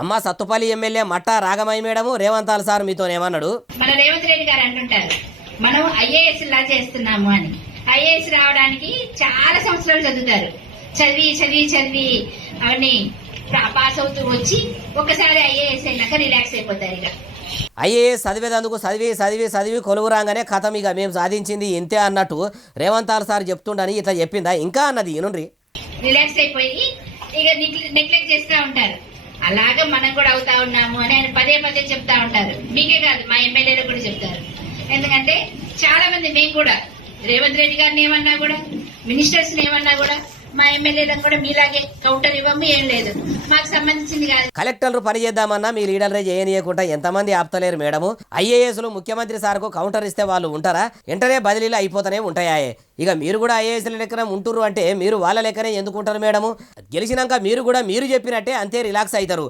అమ్మ సత్తుపల్లి ఎమ్మెల్యే మట్టా Ragamayi madam రేవంతాల్ sir మీతోనేమన్నాడు? మన రేవంత్ రెడ్డి గారు అంటుంటారు మనం ఐఏఎస్ లా చేస్తున్నాము అని. ఐఏఎస్ రావడానికి చాలా సంవత్సరాలు చదువుతారు. చదివి చదివి చదివి అవన్నీ పాస్ అవుతూ వచ్చి ఒకసారి ఐఏఎస్ అయినాక రిలాక్స్ అయిపోతారు. ఇక ఐఏఎస్ చదివేదందుకు చదివి చదివి చదివి కొలువు రాగానే కథం ఇక మేము సాధించింది ఇంతే అన్నట్టు రేవంతాల్ సార్ చెప్తుండని ఇట్లా చెప్పిందా? ఇంకా అన్నది ఈనుండ్రి. రిలాక్స్ అయిపోయి ఇక నెగ్లెక్ట్ చేస్తూ ఉంటారు. అలాగా మనం కూడా అవుతా ఉన్నాము అని ఆయన పదే పదే చెప్తా ఉంటారు. మీకే కాదు మా ఎమ్మెల్యేలు కూడా చెప్తారు. ఎందుకంటే చాలా మంది మేము కూడా రేవంత్ రెడ్డి గారిని ఏమన్నా కూడా మినిస్టర్స్ ఏమన్నా కూడా మా ఎమ్మెల్యేలకు కూడా మీలాగే కౌంటర్ ఇవ్వము, ఏం లేదు, మాకు సంబంధించింది కాదు. కలెక్టర్లు పని చేద్దామన్నా మీ లీడర్లే చేయనీయకుండా ఎంతమంది ఆపుతలేరు మేడము? ఐఏఎస్లు ముఖ్యమంత్రి సార్కు కౌంటర్ ఇస్తే వాళ్ళు ఉంటారా? వెంటనే బదిలీలు అయిపోతూనే ఉంటాయాయే. ఇక మీరు కూడా ఐఏఎస్ల లెక్కన ఉంటుర్రు అంటే మీరు వాళ్ళ లెక్కనే ఎందుకుంటారు మేడము? గెలిచినాక మీరు కూడా మీరు చెప్పినట్టే అంతే రిలాక్స్ అవుతారు.